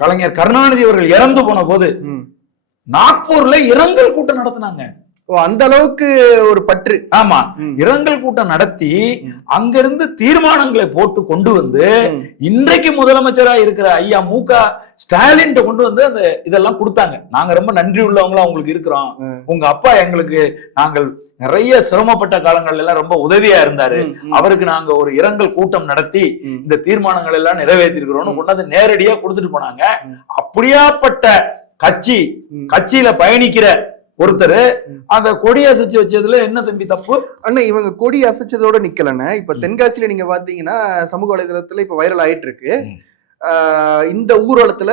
கலைஞர் கருணாநிதி அவர்கள் இறந்து போன போது நாக்பூர்ல இரங்கல் கூட்டம் நடத்தினாங்க. அந்த அளவுக்கு ஒரு பற்று. ஆமா, இரங்கல் கூட்டம் நடத்தி அங்கிருந்து தீர்மானங்களை போட்டு கொண்டு வந்து இன்றைக்கு முதலமைச்சராக இருக்கிற ஐயா மு.க. ஸ்டாலின் கொண்டு வந்து அந்த இதெல்லாம் கொடுத்தாங்க. நாங்க ரொம்ப நன்றி உள்ளவங்களா உங்களுக்கு இருக்கிறோம். உங்க அப்பா எங்களுக்கு நாங்கள் நிறைய சிரமப்பட்ட காலங்கள் எல்லாம் ரொம்ப உதவியா இருந்தாரு. அவருக்கு நாங்க ஒரு இரங்கல் கூட்டம் நடத்தி இந்த தீர்மானங்கள் எல்லாம் நிறைவேற்றி இருக்கிறோம்னு கொண்டாந்து நேரடியா கொடுத்துட்டு போனாங்க. அப்படியாப்பட்ட கட்சியில பயணிக்கிற ஒருத்தர் அந்த கொடி அசைச்சு வச்சதுல என்ன தம்பி தப்பு? அண்ணா, இவங்க கொடி அசைச்சதோட நிக்கலன்னு இப்ப தென்காசியில நீங்க பாத்தீங்கன்னா சமூக வலைதளத்துல இப்ப வைரல் ஆயிட்டு இருக்கு. இந்த ஊர்வலத்துல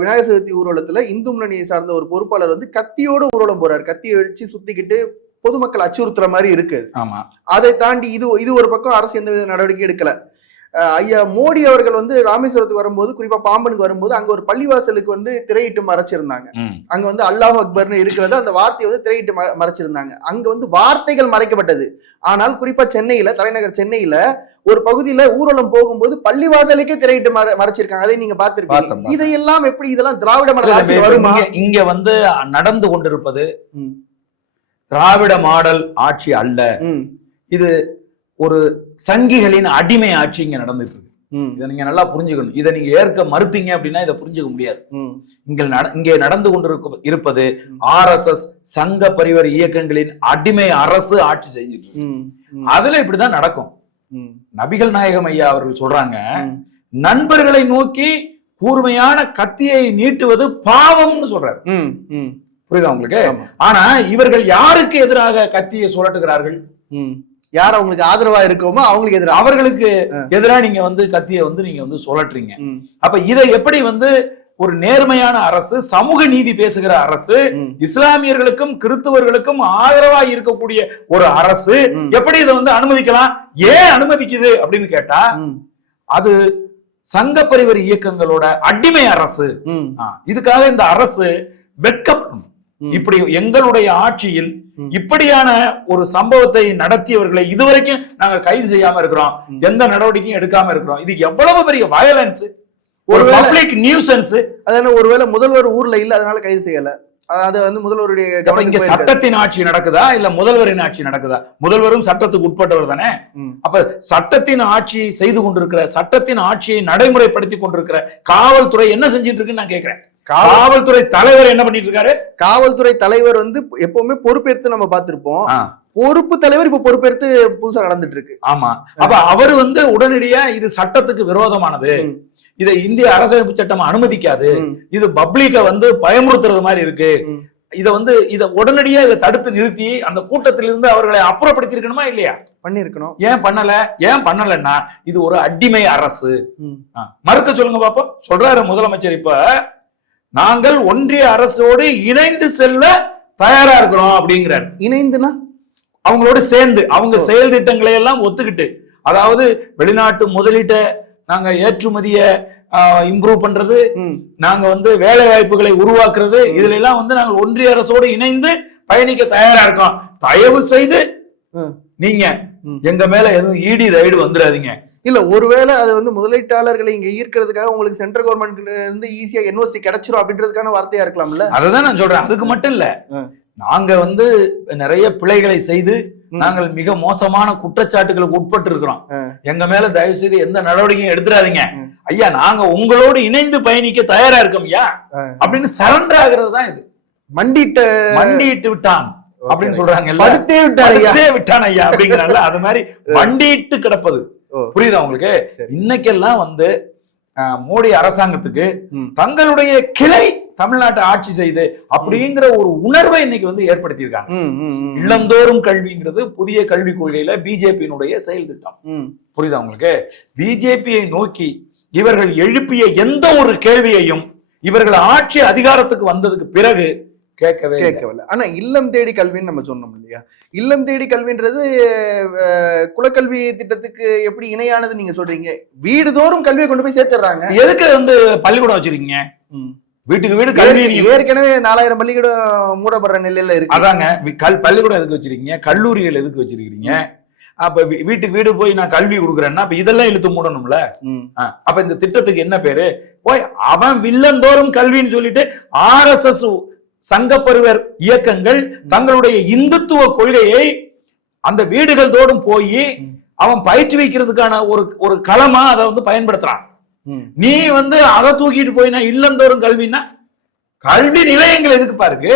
விநாயகர் சதுர்த்தி ஊர்வலத்துல இந்து முன்னணியை சார்ந்த ஒரு பொறுப்பாளர் வந்து கத்தியோட ஊர்வலம் போறாரு. கத்தியை வச்சு சுத்திக்கிட்டு பொதுமக்கள் அச்சுறுத்துற மாதிரி இருக்கு. ஆமா, அதை தாண்டி இது ஒரு பக்கம் அரசு எந்த வித நடவடிக்கை எடுக்கல. ஐயா மோடி அவர்கள் வந்து ராமேஸ்வரத்துக்கு வரும்போது, குறிப்பா பாம்பனுக்கு வரும்போது அங்க ஒரு பள்ளிவாசலுக்கு வந்து திரையிட்டு மறைச்சிருந்தாங்க. அங்க வந்து அல்லாஹ் அக்பர்னு இருக்கிறது, அந்த வார்த்தையை வந்து திரையிட்டு மறைச்சிருந்தாங்க. அங்க வந்து வார்த்தைகள் மறைக்கப்பட்டது. ஆனால் குறிப்பா சென்னையில, தலைநகர் சென்னையில ஒரு பகுதியில ஊர்வலம் போகும்போது பள்ளிவாசலுக்கே திரையிட்டு மறைச்சிருக்காங்க. அதை நீங்க பாத்துருக்கீங்க. இதையெல்லாம் எப்படி, இதெல்லாம் திராவிட மாடல் ஆட்சி வருமா? இங்க வந்து நடந்து கொண்டிருப்பது திராவிட மாடல் ஆட்சி அல்ல. இது ஒரு சங்கிகளின் அடிமை ஆட்சி இங்க நடந்துட்டு இருக்கு. இதை நீங்க நல்லா புரிஞ்சுக்கணும். இதை நீங்க ஏற்க மறுத்தீங்க அப்படின்னா இதை புரிஞ்சுக்க முடியாது. இங்கே நடந்து கொண்டிருப்பது RSS சங்க பரிவார இயக்கங்களின் அடிமை அரசு ஆட்சி செஞ்சுட்டு. அதுல இப்படிதான் நடக்கும். நபிகள் நாயகம் ஐயா அவர்கள் சொல்றாங்க, நண்பர்களை நோக்கி கூர்மையான கத்தியை நீட்டுவது பாவம்னு சொல்றாரு. புரியுதா உங்களுக்கு? ஆனா இவர்கள் யாருக்கு எதிராக கத்தியை சுழட்டுகிறார்கள்? யார் அவங்களுக்கு ஆதரவா இருக்கோமோ அவங்களுக்கு எதிராக, அவர்களுக்கு எதிராக நீங்க வந்து கத்தியை வந்து நீங்க வந்து சுழற்றுறீங்க. அப்ப இதை எப்படி வந்து ஒரு நேர்மையான அரசு, சமூக நீதி பேசுகிற அரசு, இஸ்லாமியர்களுக்கும் கிறிஸ்தவர்களுக்கும் ஆதரவா இருக்கக்கூடிய ஒரு அரசு எப்படி இதை வந்து அனுமதிக்கலாம்? ஏன் அனுமதிக்குது அப்படின்னு கேட்டா, அது சங்க பரிவார இயக்கங்களோட அடிமை அரசு. இதுக்காக இந்த அரசு வெட்கப்படும். இப்படி எங்களுடைய ஆட்சியில் இப்படியான ஒரு சம்பவத்தை நடத்தியவர்களை இதுவரைக்கும் நாங்க கைது செய்யாம இருக்கிறோம், எந்த நடவடிக்கையும் எடுக்காம இருக்கிறோம். இது எவ்வளவு பெரிய வயலன்ஸ், ஒரு பப்ளிக் நியூசன்ஸ். அதான, ஒருவேளை முதல்வர் ஊர்ல இல்ல, அதனால கைது செய்யல. அது வந்து முதல்வருடைய இங்க சட்டத்தின் ஆட்சி நடக்குதா இல்ல முதல்வரின் ஆட்சி நடக்குதா? முதல்வரும் சட்டத்துக்கு உட்பட்டவர் தானே. அப்ப சட்டத்தின் ஆட்சியை செய்து கொண்டிருக்கிற, சட்டத்தின் ஆட்சியை நடைமுறைப்படுத்தி கொண்டிருக்கிற காவல்துறை என்ன செஞ்சிட்டு இருக்குன்னு நான் கேட்கிறேன். காவல்துறை தலைவர் என்ன பண்ணிட்டு இருக்காரு? காவல்துறை தலைவர் வந்து எப்பவுமே பொறுப்பேற்று நம்ம பார்த்திருப்போம். பொறுப்பு தலைவர் இப்ப பொறுப்பேற்று புதுசா நடந்துட்டு இருக்கு. ஆமா, அப்ப அவர் வந்து உடனடியா இது சட்டத்துக்கு விரோதமானது, இதை இந்திய அரசமைப்பு சட்டம் அனுமதிக்காது, இது பப்ளிக்க வந்து பயமுறுத்துறது மாதிரி இருக்கு, இதை உடனடியா இதை தடுத்து நிறுத்தி அந்த கூட்டத்திலிருந்து அவர்களை அப்புறப்படுத்தி இருக்கணுமா இல்லையா? பண்ணிருக்கணும். ஏன் பண்ணலன்னா இது ஒரு அடிமை அரசு. மறுக்க சொல்லுங்க பாப்போம். சொல்றாரு முதலமைச்சர், இப்ப நாங்கள் ஒன்றிய அரசோடு இணைந்து செல்ல தயாரா இருக்கிறோம் அப்படிங்கிறார். இணைந்துனா அவங்களோட சேர்ந்து அவங்க செயல் திட்டங்களை எல்லாம் ஒத்துக்கிட்டு, அதாவது வெளிநாட்டு முதலீட்டை நாங்க ஏற்றுமதிய இம்ப்ரூவ் பண்றது, நாங்க வந்து வேலை வாய்ப்புகளை உருவாக்குறது, இதுல எல்லாம் வந்து நாங்கள் ஒன்றிய அரசோடு இணைந்து பயணிக்க தயாரா இருக்கோம். தயவு செய்து நீங்க எங்க மேல எதுவும் இடி ரைடு வந்துடாதீங்க. இல்ல, ஒருவேளை அது வந்து முதலீட்டாளர்களை இங்க ஈர்க்கிறதுக்காக உங்களுக்கு சென்ட்ரல் கவர்மெண்ட்ல இருந்து ஈஸியா NOC கிடைச்சிரும் அப்படின்றதுக்கான வார்த்தையா இருக்கலாம்ல. அததான் நான் சொல்றேன். அதுக்கு மட்டும் இல்ல, நாங்க வந்து நிறைய பிழைகளை செய்து நாங்கள் மிக மோசமான குற்றச்சாட்டுகளுக்கு உட்பட்டு இருக்கிறோம். எங்க மேல தயவு செய்து எந்த நடவடிக்கையும் எடுத்துடாதீங்க ஐயா, நாங்க உங்களோடு இணைந்து பயணிக்க தயாரா இருக்கோம் ஐயா அப்படின்னு சரண்டர் ஆகிறது தான் இது. மண்டிட்டு விட்டான் அப்படின்னு சொல்றாங்க, விட்டான் ஐயா அப்படிங்கிறாங்க. அது மாதிரி மண்டிட்டு கிடப்பது. புரியுதா உங்களுக்கு? இன்னைக்கெல்லாம் வந்து மோடி அரசாங்கத்துக்கு தங்களுடைய கிளை தமிழ்நாட்டை ஆட்சி செய்து அப்படிங்கிற ஒரு உணர்வை இன்னைக்கு வந்து ஏற்படுத்தி இருக்காங்க. இல்லந்தோறும் கல்விங்கிறது புதிய கல்விக் கொள்கையில பிஜேபியினுடைய செயல் திட்டம். புரியுதா உங்களுக்கு? பிஜேபியை நோக்கி இவர்கள் எழுப்பிய எந்த ஒரு கேள்வியையும் இவர்கள் ஆட்சி அதிகாரத்துக்கு வந்ததுக்கு பிறகு கேட்கவில்லை. ஆனா இல்லம் தேடி கல்வின்னு நம்ம சொன்னோம் இல்லையா? இல்லம் தேடி கல்வின்றது குலக்கல்வி திட்டத்துக்கு எப்படி இணையானது நீங்க சொல்றீங்க? வீடுதோறும் கல்வியை கொண்டு போய் சேர்த்துறாங்க. எதுக்கு வந்து பள்ளிக்கூடம் வச்சிருக்கீங்க? வீட்டுக்கு வீடு கல்வி. ஏற்கனவே 4000 பள்ளிக்கூடம் மூடப்படுற நிலையில இருக்கு. அதாங்க, பள்ளிக்கூடம் எதுக்கு வச்சிருக்கீங்க? கல்லூரிகள் எதுக்கு வச்சிருக்கீங்க? அப்ப வீட்டுக்கு வீடு போய் நான் கல்வி கொடுக்குறேன்னா அப்ப இதெல்லாம் இழுத்து மூடணும்ல. அப்ப இந்த திட்டத்துக்கு என்ன பேரு? போய் அவன் வில்லந்தோறும் கல்வின்னு சொல்லிட்டு RSS சங்க பரிவர் இயக்கங்கள் தங்களுடைய இந்துத்துவ கொள்கையை அந்த வீடுகள் தோறும் போய் அவன் பயிற்றுவிக்கிறதுக்கான ஒரு களமா அதை வந்து பயன்படுத்துறான். நீ வந்து அதை தூக்கிட்டு போய் நான் இல்லந்தோறும் கல்வின்னா கல்வி நிலையங்கள் எதுக்கு பாருக்கு?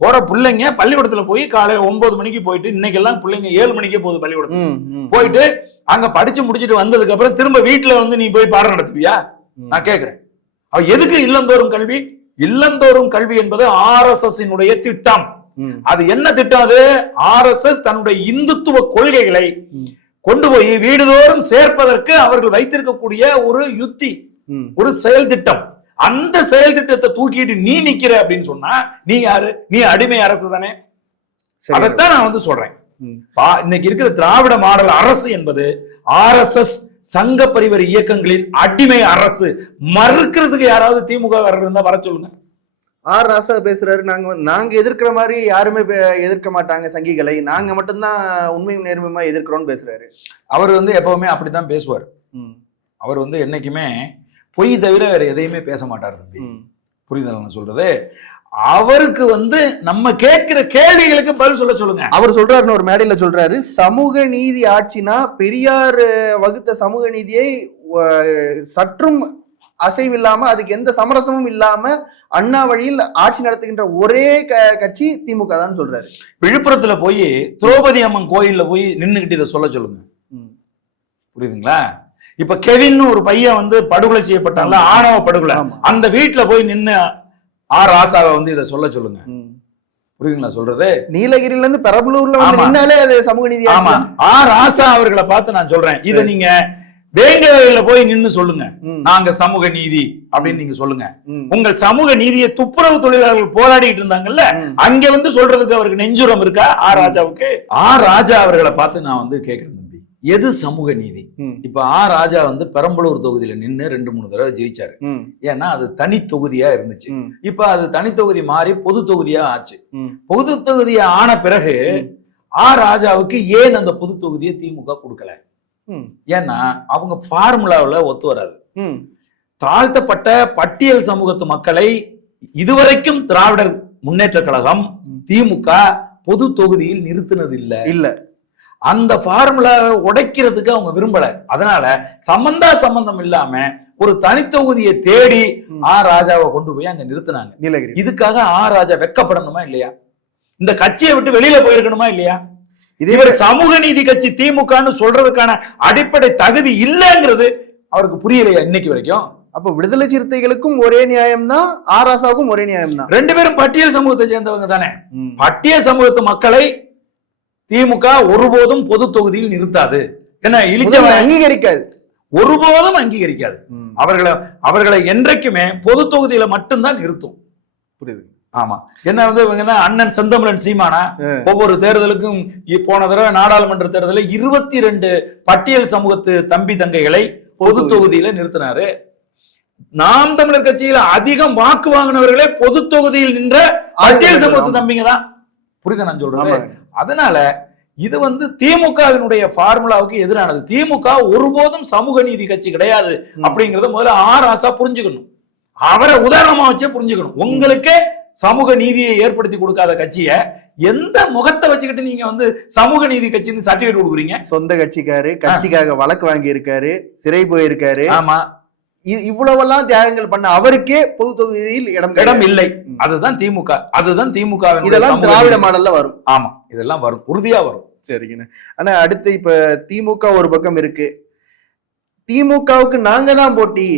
போற பிள்ளைங்க பள்ளிக்கூடத்துல போய் காலையில 9 மணிக்கு போயிட்டு, இன்னைக்கெல்லாம் பிள்ளைங்க 7 மணிக்கே போகுது பள்ளிக்கூடத்துல போயிட்டு அங்க படிச்சு முடிச்சுட்டு வந்ததுக்கு அப்புறம் திரும்ப வீட்டுல வந்து நீ போய் பாடம் நடத்துவியா? நான் கேக்குறேன். அவ எதுக்கு இல்லந்தோறும் கல்வி? இல்லந்தோறும் கல்வி என்பது RSS திட்டம். அது என்ன திட்டம்? அது RSS தன்னுடைய இந்துத்துவ கொள்கைகளை கொண்டு போய் வீடுதோறும் சேர்ப்பதற்கு அவர்கள் வைத்திருக்கக்கூடிய ஒரு யுத்தி, ஒரு செயல் திட்டம். அந்த செயல் திட்டத்தை தூக்கிட்டு நீ நிக்கிற அப்படின்னு சொன்னா நீ யாரு? நீ அடிமை அரசு தானே. அதைத்தான் நான் வந்து சொல்றேன். இன்னைக்கு இருக்கிற திராவிட மாடல் அரசு என்பது RSS சங்க பரிவர் இயக்கங்களின் அடிமை அரசு. மறுக்கிறதுக்கு யாராவது திமுக இருந்தா வர சொல்லுங்க. ஆர் ராசா பேசுறாரு, நாங்க எதிர்க்கிற மாதிரி யாருமே எதிர்க்க மாட்டாங்க சங்கிகளை, நாங்க மட்டும்தான் உண்மையும் நேர்மையுமா எதிர்க்கிறோம்னு பேசுறாரு. அவர் வந்து எப்பவுமே அப்படித்தான் பேசுவார். அவர் வந்து என்னைக்குமே பொய் தவிர வேற எதையுமே பேச மாட்டார் தம்பி. புரியுதல் நான் சொல்றது? அவருக்கு வந்து நம்ம கேட்கிற கேள்விகளுக்கு பதில் சொல்ல சொல்லுங்க. அவர் சொல்றாருன்னு ஒரு மேடையில சொல்றாரு, சமூக நீதி ஆட்சினா பெரியார் வகுத்த சமூக நீதியை சற்றும் அசைவில்லாம அதுக்கு எந்த சமரசமும் இல்லாம அண்ணா வழியில் ஆட்சி நடத்துகின்ற ஒரே கட்சி திமுக தான் சொல்றாரு. விழுப்புரத்துல போய் திரௌபதி அம்மன் கோயில்ல போய் நின்னுகிட்டு இதை சொல்ல சொல்லுங்க. புரியுதுங்களா? இப்ப கெவின் ஒரு பையன் வந்து படுகொலை செய்யப்பட்டான்ல, ஆணவ படுகொலை, அந்த வீட்டுல போய் நின்னு ஆர் ராசாவை வந்து இதை சொல்ல சொல்லுங்க. புரியுதுங்களா சொல்றது? நீலகிரில இருந்து பெரம்பலூர்ல வந்து நின்னாலே அது சமூக நீதி. ஆமா, ஆர் ராசா அவர்களை பார்த்து நான் சொல்றேன், இதை நீங்க வேங்கவேல போய் நின்னு சொல்லுங்க, நாங்க சமூக நீதி அப்படின்னு நீங்க சொல்லுங்க. உங்கள் சமூக நீதியை துப்புரவு தொழிலாளர்கள் போராடிட்டு இருந்தாங்கல்ல, அங்க வந்து சொல்றதுக்கு அவருக்கு நெஞ்சுரம் இருக்கா ஆர் ராஜாவுக்கு? ஆர் ராஜா அவர்களை பார்த்து நான் வந்து கேட்கிறேன், தம்பி எது சமூக நீதி? இப்ப ஆர் ராஜா வந்து பெரம்பலூர் தொகுதியில நின்று 2-3 தடவை ஜெயிச்சாரு. ஏன்னா அது தனி தொகுதியா இருந்துச்சு. இப்ப அது தனி தொகுதி மாறி பொது தொகுதியா ஆச்சு. பொது தொகுதியா ஆன பிறகு ஆர் ராஜாவுக்கு ஏன் அந்த பொது தொகுதியை திமுக கொடுக்கல? ஏன்னா அவங்க ஃபார்முலாவில் ஒத்து வராது. தாழ்த்தப்பட்ட பட்டியல் சமூகத்து மக்களை இதுவரைக்கும் திராவிடர் முன்னேற்ற கழகம் திமுக பொது தொகுதியில் நிறுத்தினது இல்ல. அந்த ஃபார்முலாவை உடைக்கிறதுக்கு அவங்க விரும்பல. அதனால சம்பந்தம் இல்லாம ஒரு தனித்தொகுதியை தேடி ஆர் ராஜாவை கொண்டு போய் அங்க நிறுத்தினாங்க. நீலகிரி. இதுக்காக ஆர் ராஜா வெக்கப்படணுமா இல்லையா? இந்த கட்சியை விட்டு வெளியில போயிருக்கணுமா இல்லையா? இவர் சமூக நீதி கட்சி திமுகன்னு சொல்றதுக்கான அடிப்படை தகுதி இல்லைங்கிறது அவருக்கு புரியலையா இன்னைக்கு வரைக்கும்? அப்ப விடுதலை சிறுத்தைகளுக்கும் ஒரே நியாயம் தான், ஆர் ராசாவுக்கும் ஒரே நியாயம் தான். ரெண்டு பேரும் பட்டியல் சமூகத்தை சேர்ந்தவங்க தானே. பட்டியல் சமூகத்து மக்களை திமுக ஒருபோதும் பொது தொகுதியில் நிறுத்தாது. என்ன இழிச்சவன் அங்கீகரிக்காது, ஒருபோதும் அங்கீகரிக்காது. அவர்களை என்றைக்குமே பொது தொகுதியில மட்டும்தான் நிறுத்தும். புரியுது? ஆமா. என்ன வந்து அண்ணன் செந்தமிழன் சீமானா ஒவ்வொரு தேர்தலுக்கும் போன தடவை நாடாளுமன்ற தேர்தலில் 22 பட்டியல் சமூகத்து தம்பி தங்கைகளை பொது தொகுதியில நிறுத்தினாரு. நாம் தமிழர் கட்சியில அதிகம் வாக்கு வாங்கினவர்களே பொது தொகுதியில் நின்ற பட்டியல் சமூகத்து தம்பிங்க தான். புரியுது நான் சொல்றேன்? அதனால இது வந்து திமுகவினுடைய ஃபார்முலாவுக்கு எதிரானது. திமுக ஒருபோதும் சமூக நீதி கட்சி கிடையாது அப்படிங்கறத முதல்ல ஆர் ராசா புரிஞ்சுக்கணும். அவரை உதாரணமா வச்சே புரிஞ்சுக்கணும். உங்களுக்கு சமூக நீதியை ஏற்படுத்தி கொடுக்காத கட்சியை எந்த முகத்தை வச்சுக்கிட்டு நீங்க வந்து சமூக நீதி கட்சின்னு சர்டிபிகேட் கொடுக்குறீங்க? சொந்த கட்சிக்காக வழக்கு வாங்கி இருக்காரு, சிறை போயிருக்காரு. ஆமா, இவ்வளவெல்லாம் தியாகங்கள் பண்ண அவருக்கே பொது தொகுதியில் இடம் இல்லை. அதுதான் திமுக, அதுதான் திமுக. இதெல்லாம் திராவிட மாடல்ல வரும். ஆமா, இதெல்லாம் வரும், உறுதியா வரும். சரிங்கண்ணா. ஆனா அடுத்து இப்ப திமுக ஒரு பக்கம் இருக்கு, திமுகவுக்கு நாங்க தான் போட்டி,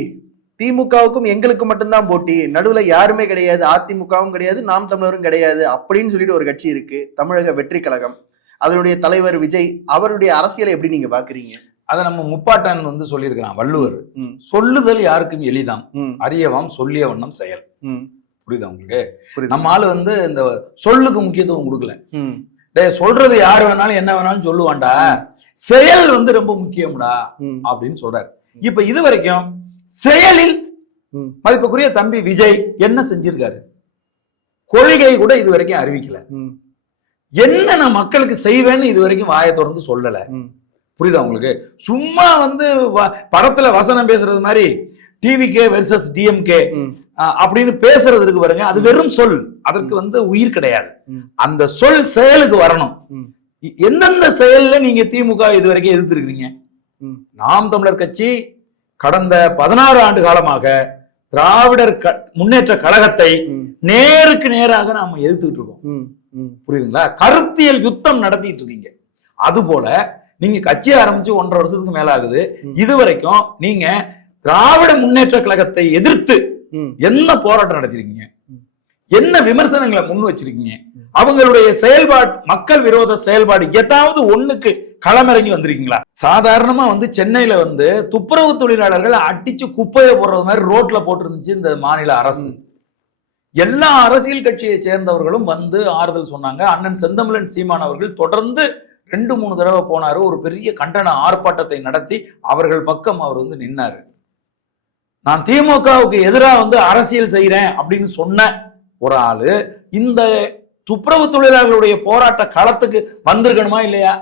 திமுகவுக்கும் எங்களுக்கு மட்டும்தான் போட்டி, நடுவுல யாருமே கிடையாது, அதிமுகவும் கிடையாது, நாம் தமிழரும் கிடையாது அப்படின்னு சொல்லிட்டு ஒரு கட்சி இருக்கு, தமிழக வெற்றி கழகம். அதனுடைய தலைவர் விஜய், அவருடைய அரசியலை எப்படி நீங்க பாக்குறீங்க? அதை நம்ம முப்பாட்டன் வந்து சொல்லியிருக்கிறான் வள்ளுவர், சொல்லுதல் யாருக்கும் எளிதாம், அறியவாம் சொல்லிய வண்ணம் செயல். புரியுதா உங்களுக்கு? நம்ம ஆளு வந்து இந்த சொல்லுக்கு முக்கியத்துவம் கொடுக்கல. சொல்றது யாரு வேணாலும் என்ன வேணாலும் சொல்லுவான்டா, செயல் வந்து ரொம்ப முக்கியம்டா அப்படின்னு சொல்றாரு. இப்ப இது வரைக்கும் செயலில் மதிப்புக்குரிய தம்பி விஜய் என்ன செஞ்சிருக்காரு? கொள்கை கூட இது வரைக்கும் அறிவிக்கல. என்ன நான் மக்களுக்கு செய்வேன்னு இது வரைக்கும் வாயை திறந்து சொல்லல. புரியுதா உங்களுக்கு? சும்மா வந்து படத்துல வசனம் பேசுறது மாதிரி டிவிகே வெர்சஸ் டிஎம்கே அப்படின்னு பேசுறது இருக்கு பாருங்க, அது வெறும் சொல். அதற்கு வந்து உயிர் கிடையாது. அந்த சொல் செயலுக்கு வரணும். எந்தெந்த செயல்ல நீங்க திமுக இதுவரைக்கும் எதிர்த்திருக்கீங்க? நாம் தமிழர் கட்சி கடந்த 16 ஆண்டு காலமாக திராவிடர் முன்னேற்ற கழகத்தை நேருக்கு நேராக நாம எதிர்த்துட்டு இருக்கோம். புரியுதுங்களா? கருத்தியல் யுத்தம் நடத்திட்டு இருக்கீங்க. அது போல நீங்க கட்சி ஆரம்பிச்சு 1.5 வருஷத்துக்கு மேல ஆகுது. இதுவரைக்கும் நீங்க திராவிட முன்னேற்ற கழகத்தை எதிர்த்து என்ன போராட்டம் நடத்திருக்கீங்க? என்ன விமர்சனங்களை முன் வச்சிருக்கீங்க? அவங்களுடைய செயல்பாடு, மக்கள் விரோத செயல்பாடு ஏதாவது ஒண்ணுக்கு களமிறங்கி வந்திருக்கீங்களா? சாதாரணமா வந்து சென்னையில வந்து துப்புரவு தொழிலாளர்கள் அடிச்சு குப்பையை போடுறது மாதிரி ரோட்ல போட்டிருந்துச்சு இந்த மாநில அரசு. எல்லா அரசியல் கட்சியை சேர்ந்தவர்களும் வந்து ஆறுதல் சொன்னாங்க. அண்ணன் செந்தமிழன் சீமான் அவர்கள் தொடர்ந்து 2-3 தடவை போனாரு. ஒரு பெரிய கண்டன ஆர்ப்பாட்டத்தை நடத்தி அவர்கள் பக்கம் அவர் வந்து நின்னாரு. நான் திமுகவுக்கு எதிராக வந்து அரசியல் செய்யறேன் அப்படின்னு சொன்ன ஒரு ஆளு இந்த துப்புரவு தொழிலாளர்களுடைய போராட்ட களத்துக்கு வந்திருக்கணுமா இல்லையா?